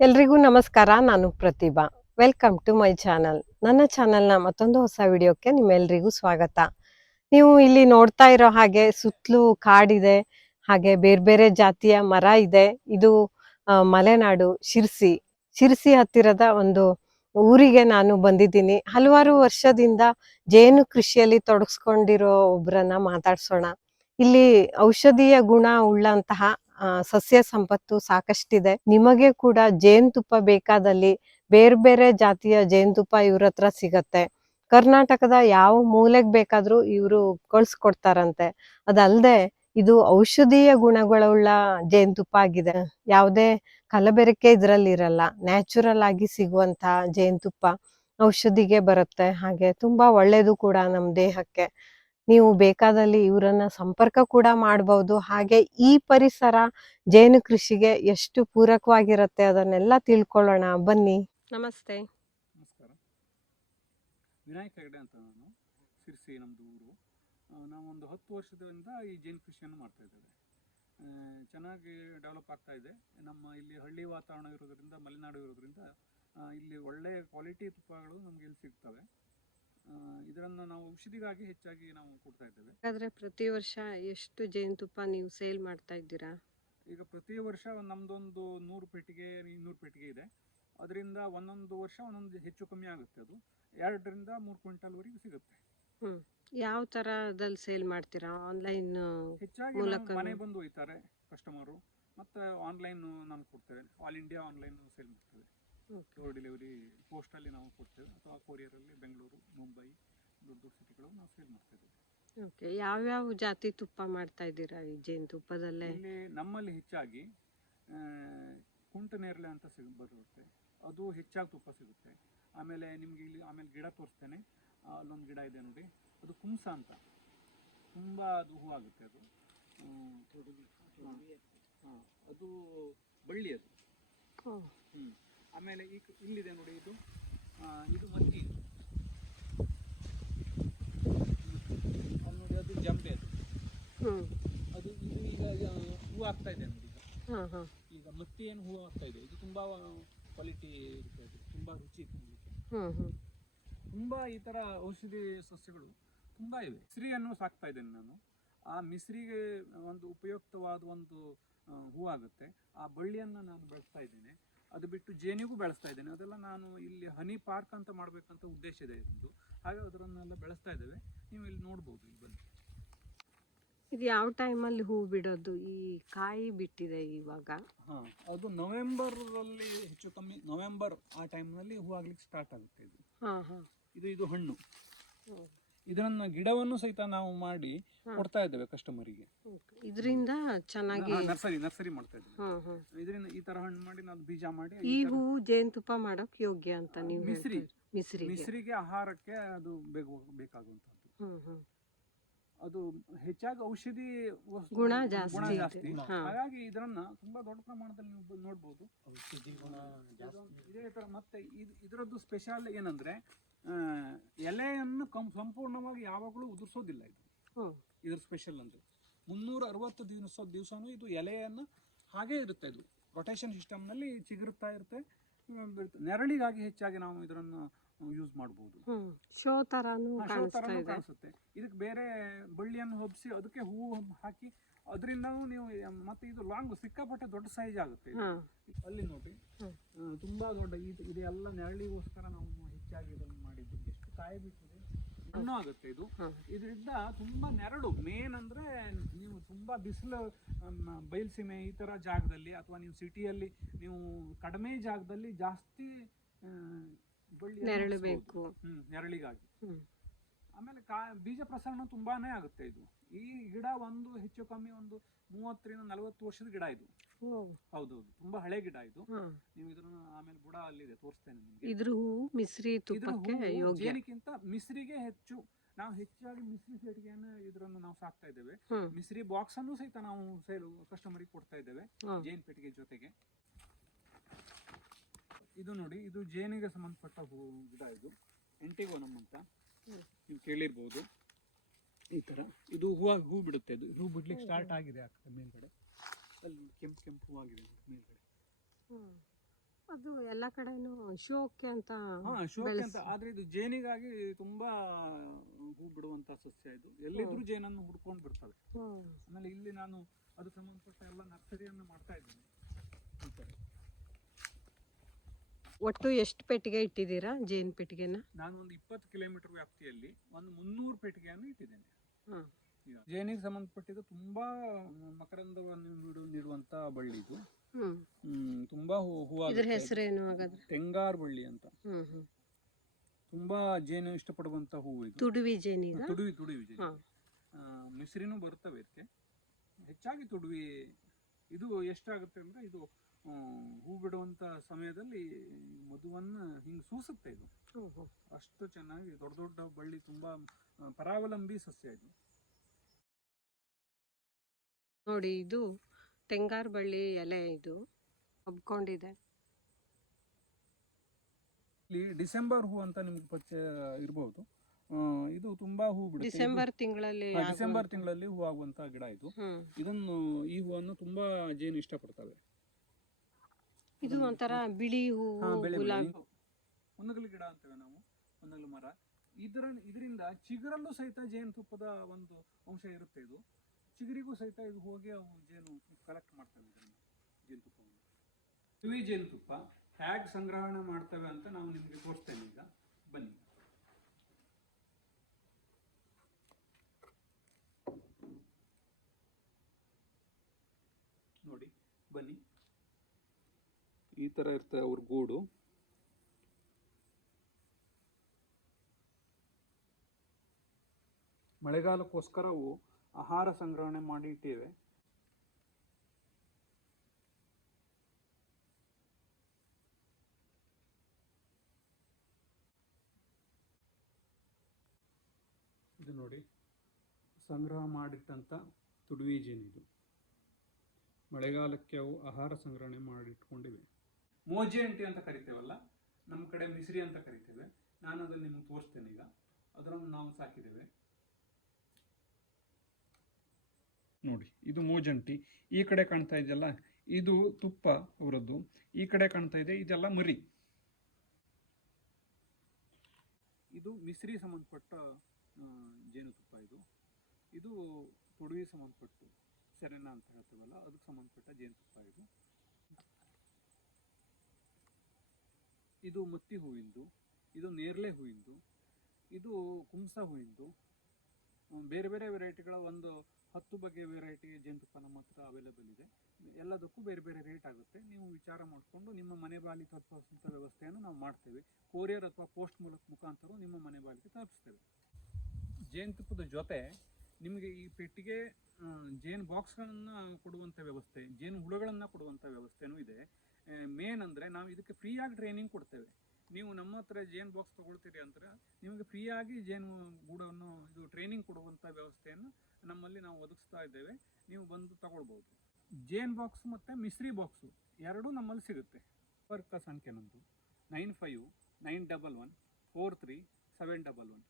ಎಲ್ರಿಗೂ ನಮಸ್ಕಾರ. ನಾನು Pratibha. Welcome to my channel. ನನ್ನ ಚಾನಲ್ನ ಮತ್ತೊಂದು ಹೊಸ ವಿಡಿಯೋಕ್ಕೆ ನಿಮ್ಮೆಲ್ರಿಗೂ ಸ್ವಾಗತ. ನೀವು ಇಲ್ಲಿ ನೋಡ್ತಾ ಇರೋ ಹಾಗೆ ಸುತ್ತಲೂ ಕಾಡಿದೆ, ಹಾಗೆ ಬೇರೆ ಬೇರೆ ಜಾತಿಯ ಮರ ಇದೆ. ಇದು ಮಲೆನಾಡು ಶಿರ್ಸಿ ಹತ್ತಿರದ ಒಂದು ಊರಿಗೆ ನಾನು ಬಂದಿದ್ದೀನಿ. ಹಲವಾರು ವರ್ಷದಿಂದ ಜೇನು ಕೃಷಿಯಲ್ಲಿ ತೊಡಗಿಸ್ಕೊಂಡಿರೋ ಒಬ್ರನ್ನ ಮಾತಾಡ್ಸೋಣ. ಇಲ್ಲಿ ಔಷಧೀಯ ಗುಣ ಉಳ್ಳಂತಹ ಸಸ್ಯ ಸಂಪತ್ತು ಸಾಕಷ್ಟಿದೆ. ನಿಮಗೆ ಕೂಡ ಜೇನುತುಪ್ಪ ಬೇಕಾದಲ್ಲಿ ಬೇರೆ ಬೇರೆ ಜಾತಿಯ ಜೇನುತುಪ್ಪ ಇವ್ರ ಹತ್ರ ಸಿಗತ್ತೆ. ಕರ್ನಾಟಕದ ಯಾವ ಮೂಲೆಗೆ ಬೇಕಾದ್ರೂ ಇವರು ಕಳ್ಸ್ಕೊಡ್ತಾರಂತೆ. ಅದಲ್ಲದೆ ಇದು ಔಷಧೀಯ ಗುಣಗಳುಳ್ಳ ಜೇನುತುಪ್ಪ ಆಗಿದೆ. ಯಾವುದೇ ಕಲಬೆರಕೆ ಇದರಲ್ಲಿ ಇರಲ್ಲ. ನ್ಯಾಚುರಲ್ ಆಗಿ ಸಿಗುವಂತ ಜೇನುತುಪ್ಪ ಔಷಧಿಗೆ ಬರುತ್ತೆ. ಹಾಗೆ ತುಂಬಾ ಒಳ್ಳೇದು ಕೂಡ ನಮ್ಮ ದೇಹಕ್ಕೆ. ನೀವು ಬೇಕಾದಲ್ಲಿ ಇವರನ್ನ ಸಂಪರ್ಕ ಕೂಡ ಮಾಡಬಹುದು. ಹಾಗೆ ಈ ಪರಿಸರ ಜೇನು ಕೃಷಿಗೆ ಎಷ್ಟು ಪೂರಕವಾಗಿರುತ್ತೆ ಅದನ್ನೆಲ್ಲ ತಿಳ್ಕೊಳ್ಳೋಣ ಬನ್ನಿ. ನಮಸ್ತೆ. ನಮಸ್ಕಾರ. ವಿನಾಯಕ ಹೆಗಡೆ ಅಂತ ನಾನು. ಶಿರ್ಸಿ ನಮ್ಮದು ಊರು. ನಾವೊಂದು 10 ವರ್ಷದಿಂದ ಈ ಜೇನು ಕೃಷಿಯನ್ನು ಮಾಡ್ತಾ ಇದ್ದೇವೆ. ಚೆನ್ನಾಗಿ ಡೆವಲಪ್ ಆಗ್ತಾ ಇದೆ. ನಮ್ಮ ಇಲ್ಲಿ ಹಳ್ಳಿ ವಾತಾವರಣ ಇರೋದ್ರಿಂದ, ಮಲೆನಾಡು ಇರೋದ್ರಿಂದ ಇಲ್ಲಿ ಒಳ್ಳೆಯ ಕ್ವಾಲಿಟಿ ತುಪ್ಪಗಳು ನಮಗೆ ಇಲ್ಲಿ ಸಿಗ್ತವೆ. ಇದನ್ನು ನಾವು ಔಷಧಿಗಾಗಿ ಹೆಚ್ಚಾಗಿ ನಾವು ಕೊಡ್ತಾ ಇದ್ದೇವೆ. ಹಾಗಾದ್ರೆ ಪ್ರತಿ ವರ್ಷ ಎಷ್ಟು ಜೇನುತುಪ್ಪ ನೀವು ಸೇಲ್ ಮಾಡ್ತಾ ಇದ್ದೀರಾ? ಈಗ ಪ್ರತಿ ವರ್ಷ ನಮ್ದೊಂದು 100 ಪೆಟ್ಟಿಗೆ 200 ಪೆಟ್ಟಿಗೆ ಇದೆ. ಅದರಿಂದ ಒಂದೊಂದು ವರ್ಷ ಒಂದೊಂದು ಹೆಚ್ಚು ಕಮ್ಮಿ ಆಗುತ್ತೆ. ಅದು 2 ರಿಂದ 3 ಕ್ವಿಂಟಲ್ವರೆಗೂ ಸಿಗುತ್ತೆ. ಯಾವ ತರದಲ್ಲಿ ಸೇಲ್ ಮಾಡ್ತೀರಾ? ಆನ್ಲೈನ್ ಹೆಚ್ಚಾಗಿ ಮನೆ ಬಂದು ಒಯ್ತಾರೆ ಕಸ್ಟಮರು. ಮತ್ತು ಆನ್ಲೈನ್ ನಾವು ಕೊಡ್ತೇವೆ. ಆಲ್ ಇಂಡಿಯಾ ಆನ್ಲೈನ್ ಸೇಲ್ ಮಾಡ್ತೇವೆ. ಡೋರ್ ಡೆಲಿವರಿ ಪೋಸ್ಟಲ್ಲಿ ನಾವು ಕೊಡ್ತೇವೆ, ಅಥವಾ ಕೊರಿಯರಲ್ಲಿ ಬೆಂಗಳೂರು, ಮುಂಬೈ, ದೊಡ್ಡ ದೊಡ್ಡ ಸಿಟಿಗಳು ನಾವು ಸೇಲ್ ಮಾಡ್ತೇವೆ. ಓಕೆ. ಯಾವ್ಯಾವ ಜಾತಿ ತುಪ್ಪ ಮಾಡ್ತಾ ಇದ್ದೀರಾ ಈ ಜೇನುತುಪ್ಪದಲ್ಲೇ? ಇಲ್ಲಿ ನಮ್ಮಲ್ಲಿ ಹೆಚ್ಚಾಗಿ ಕುಂಟು ನೇರಳೆ ಅಂತ ಬರುತ್ತೆ. ಅದು ಹೆಚ್ಚಾಗಿ ತುಪ್ಪ ಸಿಗುತ್ತೆ. ಆಮೇಲೆ ನಿಮ್ಗೆ ಇಲ್ಲಿ ಆಮೇಲೆ ಗಿಡ ತೋರಿಸ್ತೇನೆ. ಅಲ್ಲೊಂದು ಗಿಡ ಇದೆ ನೋಡಿ, ಅದು ಕುಂಸ ಅಂತ. ತುಂಬ ಅದು ಹೂವಾಗುತ್ತೆ. ಅದು ಅದು ಬಳ್ಳಿ ಅದು. ಆಮೇಲೆ ಇಲ್ಲಿದೆ ನೋಡಿ, ಇದು ಮತ್ತಿ. ಅದು ನೋಡಿ, ಅದು ಜಂಬೆ. ಅದು ಇದು ಈಗ ಹೂ ಆಗ್ತಾ ಇದೆ ನೋಡಿ. ಈಗ ಮತ್ತಿ ಏನು ಹೂ ಆಗ್ತಾ ಇದೆ. ಇದು ತುಂಬಾ ಕ್ವಾಲಿಟಿ ಇರುತ್ತೆ. ಅದು ತುಂಬಾ ರುಚಿ ತಿನ್ನಲಿಕ್ಕೆ. ತುಂಬಾ ಈ ತರ ಔಷಧಿ ಸಸ್ಯಗಳು ತುಂಬಾ ಇವೆ. ಮಿಸ್ರಿಯನ್ನು ಸಾಕ್ತಾ ಇದ್ದೇನೆ ನಾನು. ಆ ಮಿಸ್ರಿಗೆ ಒಂದು ಉಪಯುಕ್ತವಾದ ಒಂದು ಹೂ ಆಗುತ್ತೆ. ಆ ಬಳ್ಳಿಯನ್ನು ನಾನು ಬೆಳೆಸ್ತಾ ಇದ್ದೇನೆ. ಅದು ಬಿಟ್ಟು ಜೇನಿಗೂ ಬೆಳೆಸ್ತಾ ಇದ್ದೇನೆ. ಅದೆಲ್ಲ ನಾನು ಇಲ್ಲಿ ಹನಿ ಪಾರ್ಕ್ ಅಂತ ಮಾಡಬೇಕಂತ ಉದ್ದೇಶ ಇದೆ ಇದ್ದು. ಹಾಗೆ ಅದರನ್ನೆಲ್ಲ ಬೆಳೆಸ್ತಾ ಇದ್ದೇವೆ. ನೀವು ಇಲ್ಲಿ ನೋಡ್ಬೋದು, ಇಲ್ಲಿ ಬನ್ನಿ. ಇದು ಯಾವ ಟೈಮಲ್ಲಿ ಹೂ ಬಿಡೋದು? ಈ ಕಾಯಿ ಬಿಟ್ಟಿದೆ ಇವಾಗ. ಅದು ನವೆಂಬರಲ್ಲಿ ಹೆಚ್ಚು ಕಮ್ಮಿ, ನವೆಂಬರ್ ಆ ಟೈಮ್ನಲ್ಲಿ ಹೂ ಆಗ್ಲಿಕ್ಕೆ ಸ್ಟಾರ್ಟ್ ಆಗುತ್ತೆ. ಇದು ಹಣ್ಣು. ಇದನ್ನ ಗಿಡವನ್ನು ಸಹಿತ ನಾವು ಮಾಡಿ ಕೊಡ್ತಾ ಇದ್ದೇವೆ ಕಸ್ಟಮರಿಗೆ. ಇದರಿಂದ ಚೆನ್ನಾಗಿ ನರ್ಸರಿ ಮಾಡ್ತಾ ಇದ್ದೇವೆ. ಇದರಿಂದ ಈ ತರ ಹಣ್ಣು ಮಾಡಿ ನಾವು ಬೀಜ ಮಾಡಿ. ಈ ಹೂ ಜೇನುತುಪ್ಪ ಮಾಡಕ್ ಯೋಗ್ಯ ಅಂತ ನೀವು ಮಿಸ್ರಿಗೆ ಆಹಾರಕ್ಕೆ ಅದು ಬೇಕಾಗುವಂತದ್ದು. ಅದು ಹೆಚ್ಚಾಗಿ ಔಷಧಿ ಗುಣ ಜಾಸ್ತಿ. ಹಾಗಾಗಿ ಇದನ್ನ ತುಂಬಾ ದೊಡ್ಡ ಪ್ರಮಾಣದಲ್ಲಿ ನೀವು ನೋಡ್ಬೋದು. ಇದೇ ತರ. ಮತ್ತೆ ಇದರದ್ದು ಸ್ಪೆಷಲ್ ಏನಂದ್ರೆ, ಎಲೆಯನ್ನು ಸಂಪೂರ್ಣವಾಗಿ ಯಾವಾಗಲೂ ಉದುರಿಸೋದಿಲ್ಲ. ಇದ್ರ ಸ್ಪೆಷಲ್ ಅಂದ್ರೆ 360 ದಿವಸನೂ ಇದು ಎಲೆಯನ್ನು ಹಾಗೆ ಇರುತ್ತೆ. ಇದು ರೊಟೇಷನ್ ಸಿಸ್ಟಮ್ನಲ್ಲಿ ಚಿಗುರುತ್ತಾ ಇರುತ್ತೆ. ನೆರಳಿಗಾಗಿ ಹೆಚ್ಚಾಗಿ ನಾವು ಇದನ್ನು ಯೂಸ್ ಮಾಡಬಹುದು. ಶೋ ತರಾನು ಕಾಣಿಸುತ್ತೆ. ಇದಕ್ಕೆ ಬೇರೆ ಬಳ್ಳಿಯನ್ನು ಹೊಬ್ಬಿಸಿ ಅದಕ್ಕೆ ಹೂವು ಹಾಕಿ ಅದರಿಂದನೂ ನೀವು ಮತ್ತೆ ಇದು ಲಾಂಗ್ ಸಿಕ್ಕಾಪಟ್ಟೆ ದೊಡ್ಡ ಸೈಜ್ ಆಗುತ್ತೆ. ಅಲ್ಲಿ ನೋಡಿ, ತುಂಬಾ ದೊಡ್ಡ. ಇದೆಲ್ಲ ನೆರಳಿಗೋಸ್ಕರ ನಾವು ಹೆಚ್ಚಾಗಿ ಇದನ್ನು ಮಾಡಿದ್ದು. ಎಷ್ಟು ಕಾಯಿ ಬಿಟ್ಟಿದೆ, ಹಣ್ಣು ಆಗುತ್ತೆ ಇದು. ಇದರಿಂದ ತುಂಬಾ ನೆರಳು ಮೇನ್ ಅಂದ್ರೆ, ನೀವು ತುಂಬಾ ಬಿಸಿಲು ಬಯಲ್ಸೀಮೆ ಈ ತರ ಜಾಗದಲ್ಲಿ, ಅಥವಾ ನೀವು ಸಿಟಿಯಲ್ಲಿ ನೀವು ಕಡಿಮೆ ಜಾಗದಲ್ಲಿ ಜಾಸ್ತಿ ನೆರಳು ಬೇಕು, ನೆರಳಿಗಾಗಿ. ಆಮೇಲೆ ಬೀಜ ಪ್ರಸರಣ ತುಂಬಾನೇ ಆಗುತ್ತೆ. ಇದು ಈ ಗಿಡ ಒಂದು ಹೆಚ್ಚು ಕಮ್ಮಿ ಒಂದು 30 ರಿಂದ 40 ವರ್ಷದ ಗಿಡ ಇದು. ಹೌದೌದು, ತುಂಬಾ ಹಳೆ ಗಿಡ ಇದು. ನೀವು ಇದನ್ನ ಆಮೇಲೆ ಬುಡ ಅಲ್ಲಿದೆ, ತೋರಿಸ್ತೇನೆ ನಿಮ್ಗೆ. ಇದ್ರ ಹೂ ಮಿಸ್ರಿ ತುಪ್ಪಕ್ಕೆ ಯೋಗ್ಯ. ಏನಕ್ಕಿಂತ ಮಿಸ್ರಿಗೆ ಹೆಚ್ಚು ನಾವು ಹೆಚ್ಚಾಗಿ ಮಿಸ್ರಿ ಸೆಟ್ಗೆಯನ್ನು ಇದರನ್ನು ನಾವು ಸಾಕ್ತಾ ಇದ್ದೇವೆ. ಮಿಸ್ರಿ ಬಾಕ್ಸ್ ಅನ್ನು ಸಹಿತ ನಾವು ಸೇಲ್ ಕಸ್ಟಮರಿಗೆ ಕೊಡ್ತಾ ಇದ್ದೇವೆ ಜೇನ್ ಪೆಟ್ಟಿಗೆ ಜೊತೆಗೆ. ಇದು ನೋಡಿ, ಇದು ಜೇನಿಗೆ ಸಂಬಂಧಪಟ್ಟ ಗಿಡ. ಇದು ಎಂಟಿಗೋನಮ್ ಅಂತ ನೀವು ಕೇಳಿರ್ಬೋದು. ಈ ತರ ಇದು ಹೂ ಬಿಡುತ್ತೆ. ಇದು ಹೂ ಬಿಡ್ಲಿಕ್ಕೆ ಸ್ಟಾರ್ಟ್ ಆಗಿದೆ. ಮೇಲ್ಗಡೆ ಅಲ್ಲಿ ಕೆಂಪು ಹೂ ಆಗಿದೆ ಮೇಲ್ಗಡೆ. ಅದು ಎಲ್ಲ ಕಡೆನೂ ಶೋಕ್ಕೆ ಅಂತ ಶೋಕೆ ಅಂತ. ಆದ್ರೆ ಇದು ಜೇನಿಗಾಗಿ ತುಂಬಾ ಹೂ ಬಿಡುವಂತ ಸಸ್ಯ ಇದು. ಎಲ್ಲಿದ್ರು ಜೇನನ್ನು ಹುಡ್ಕೊಂಡು ಬರ್ತವೆ. ಆಮೇಲೆ ಇಲ್ಲಿ ನಾನು ಅದು ಸಂಬಂಧಪಟ್ಟ ಎಲ್ಲ ನರ್ಸರಿಯನ್ನು ಮಾಡ್ತಾ ಇದ್ದೀನಿ. ಒಟ್ಟು ಎಷ್ಟು ಪೆಟ್ಟಿಗೆ ಇಟ್ಟಿದ್ದೀರಾ ಜೇನ್ ಪೆಟ್ಟಿಗೆನ? ನಾನು ಒಂದು 20 ಕಿಲೋಮೀಟರ್ ವ್ಯಾಪ್ತಿಯಲ್ಲಿ ಒಂದು 300 ಪೆಟ್ಟಿಗೆಯನ್ನು ಇಟ್ಟಿದ್ದೇನೆ. ಜೇನಿಗೆ ಸಂಬಂಧಪಟ್ಟಿದ್ದು ತುಂಬಾ ಮಕರಂದವನ್ನು ನೀಡುವಂತ ಬಳ್ಳಿ ಇದು. ತುಂಬಾ ಹೂವು. ಹೆಸರೇನು ಹಾಗಾದ್ರೆ? ತೆಂಗಾರ್ ಬಳ್ಳಿ ಅಂತ. ತುಂಬಾ ಜೇನು ಇಷ್ಟಪಡುವಂತ ಹೂವು ಇದು. ತುಡುವಿ ಜೇನಿಗ? ತುಡುವಿ ಜೇನು. ಮಿಶ್ರಿನೂ ಬರ್ತವೆ ಇದಕ್ಕೆ. ಹೆಚ್ಚಾಗಿ ತುಡುವಿ. ಇದು ಎಷ್ಟಾಗುತ್ತೆ ಅಂದ್ರೆ ಇದು ಹೂ ಬಿಡುವಂತ ಸಮಯದಲ್ಲಿ ಮಧುವನ್ನ ಹಿಂಗ್ ಸೂಸುತ್ತೆ ಇದು. ಅಷ್ಟು ಚೆನ್ನಾಗಿ ದೊಡ್ಡ ದೊಡ್ಡ ಬಳ್ಳಿ, ತುಂಬಾ ಪರಾವಲಂಬಿ ಸಸ್ಯ ಇದು. ನೋಡಿ, ಇದು ತೆಂಗಾರ್ ಬಳ್ಳಿ ಎಲೆ, ಇದು ಹಬ್ಕೊಂಡಿದೆ. ಇಲ್ಲಿ ಡಿಸೆಂಬರ್ ಹೂ ಅಂತ ನಿಮ್ಗೆ ಪರಿಚಯ ಇರಬಹುದು. ಇದು ತುಂಬಾ ಹೂ ಬಿಡುತ್ತೆ. ಡಿಸೆಂಬರ್ ತಿಂಗಳಲ್ಲಿ ಹೂ ಆಗುವಂತ ಗಿಡ ಇದು. ಈ ಹೂವನ್ನು ತುಂಬಾ ಜೇನು ಇಷ್ಟಪಡ್ತವೆ. ಇದು ಒಂಥರ ಬಿಳಿ ಹೂ, ಹೊನ್ನಗಲು ಗಿಡ ಅಂತೇವೆ ನಾವು, ಹೊನ್ನಗಲು ಮರ. ಇದರಿಂದ ಚಿಗುರಲ್ಲೂ ಸಹಿತ ಜೇನುತುಪ್ಪದ ಒಂದು ಅಂಶ ಇರುತ್ತೆ. ಇದು ಚಿಗುರಿಗೂ ಸಹಿತ ಇದು ಹೋಗಿ ಅವು ಜೇನು ಕಲೆಕ್ಟ್ ಮಾಡ್ತವೆ ಜೇನುತುಪ್ಪವನ್ನು. ತುಳುವಿ ಜೇನುತುಪ್ಪ ಹೇಗೆ ಸಂಗ್ರಹಣೆ ಮಾಡ್ತವೆ ಅಂತ ನಾವು ನಿಮಗೆ ತೋರಿಸ್ತೇನೆ ಈಗ. ಬನ್ನಿ. ನೋಡಿ, ಬನ್ನಿ. ಈ ತರ ಇರ್ತದೆ ಅವ್ರ ಗೂಡು. ಮಳೆಗಾಲಕ್ಕೋಸ್ಕರ ಅವು ಆಹಾರ ಸಂಗ್ರಹಣೆ ಮಾಡಿ ಇಟ್ಟಿವೆ. ಇದು ನೋಡಿ, ಸಂಗ್ರಹ ಮಾಡಿಟ್ಟಂತ ತುಡುವಿ ಜೇನಿದು. ಮಳೆಗಾಲಕ್ಕೆ ಅವು ಆಹಾರ ಸಂಗ್ರಹಣೆ ಮಾಡಿಟ್ಕೊಂಡಿವೆ. ಮೋಜೆಂಟಿ ಅಂತ ಕರಿತೇವಲ್ಲ, ನಮ್ಮ ಕಡೆ ಮಿಸ್ರಿ ಅಂತ ಕರಿತೇವೆ. ನಾನು ಅದನ್ನು ನಿಮ್ಗೆ ತೋರಿಸ್ತೇನೆ ಈಗ. ಅದರನ್ನು ನಾವು ಸಾಕಿದ್ದೇವೆ. ನೋಡಿ, ಇದು ಮೋಜಂಟಿ. ಈ ಕಡೆ ಕಾಣ್ತಾ ಇದೆಯಲ್ಲ, ಇದು ತುಪ್ಪ ಅವರದ್ದು. ಈ ಕಡೆ ಕಾಣ್ತಾ ಇದೆ, ಇದೆಲ್ಲ ಮರಿ. ಇದು ಮಿಸ್ರಿ ಸಂಬಂಧಪಟ್ಟ ಜೇನುತುಪ್ಪ. ಇದು ತುಡುವಿ ಸಂಬಂಧಪಟ್ಟು ಸೆರೆನಾ ಅಂತ ಹೇಳ್ತೀವಲ್ಲ, ಅದಕ್ಕೆ ಸಂಬಂಧಪಟ್ಟ ಜೇನುತುಪ್ಪ ಇದು. ಇದು ಮತ್ತಿ ಹೂವಿಂದು, ಇದು ನೇರಳೆ ಹೂವಿಂದು, ಇದು ಕುಂಸ ಹೂವಿಂದು. ಬೇರೆ ಬೇರೆ ವೆರೈಟಿಗಳ ಒಂದು 10 ಬಗೆಯ ವೆರೈಟಿ ಜೇನುತುಪ್ಪ ನಮ್ಮ ಹತ್ರ ಅವೈಲೇಬಲ್ ಇದೆ. ಎಲ್ಲದಕ್ಕೂ ಬೇರೆ ಬೇರೆ ರೇಟ್ ಆಗುತ್ತೆ. ನೀವು ವಿಚಾರ ಮಾಡಿಕೊಂಡು ನಿಮ್ಮ ಮನೆ ಬಾಗಿಲಿಗೆ ತಲುಪಿಸುವಂಥ ವ್ಯವಸ್ಥೆಯನ್ನು ನಾವು ಮಾಡ್ತೇವೆ. ಕೊರಿಯರ್ ಅಥವಾ ಪೋಸ್ಟ್ ಮುಖಾಂತರ ನಿಮ್ಮ ಮನೆ ಬಾಗಿಲಿಗೆ ತಲುಪಿಸ್ತೇವೆ. ಜೇನುತುಪ್ಪದ ಜೊತೆ ನಿಮಗೆ ಈ ಪೆಟ್ಟಿಗೆ ಜೇನು ಬಾಕ್ಸ್ಗಳನ್ನು ಕೊಡುವಂಥ ವ್ಯವಸ್ಥೆ, ಜೇನು ಹುಳುಗಳನ್ನು ಕೊಡುವಂಥ ವ್ಯವಸ್ಥೆನೂ ಇದೆ. ಮೇನ್ ಅಂದರೆ ನಾವು ಇದಕ್ಕೆ ಫ್ರೀಯಾಗಿ ಟ್ರೈನಿಂಗ್ ಕೊಡ್ತೇವೆ. ನೀವು ನಮ್ಮ ಹತ್ರ ಜೇನು ಬಾಕ್ಸ್ ತೊಗೊಳ್ತೀರಿ ಅಂದರೆ ನಿಮಗೆ ಫ್ರೀಯಾಗಿ ಜೇನು ಗೂಡನ್ನು ಇದು ಟ್ರೈನಿಂಗ್ ಕೊಡುವಂಥ ವ್ಯವಸ್ಥೆಯನ್ನು ನಮ್ಮಲ್ಲಿ ನಾವು ಒದಗಿಸ್ತಾ ಇದ್ದೇವೆ. ನೀವು ಬಂದು ತಗೊಳ್ಬೋದು. ಜೇನು ಬಾಕ್ಸ್ ಮತ್ತು ಮಿಸ್ರಿ ಬಾಕ್ಸು ಎರಡೂ ನಮ್ಮಲ್ಲಿ ಸಿಗುತ್ತೆ. ಸಂಪರ್ಕ ಸಂಖ್ಯೆ ನಮ್ಮದು 9591143711.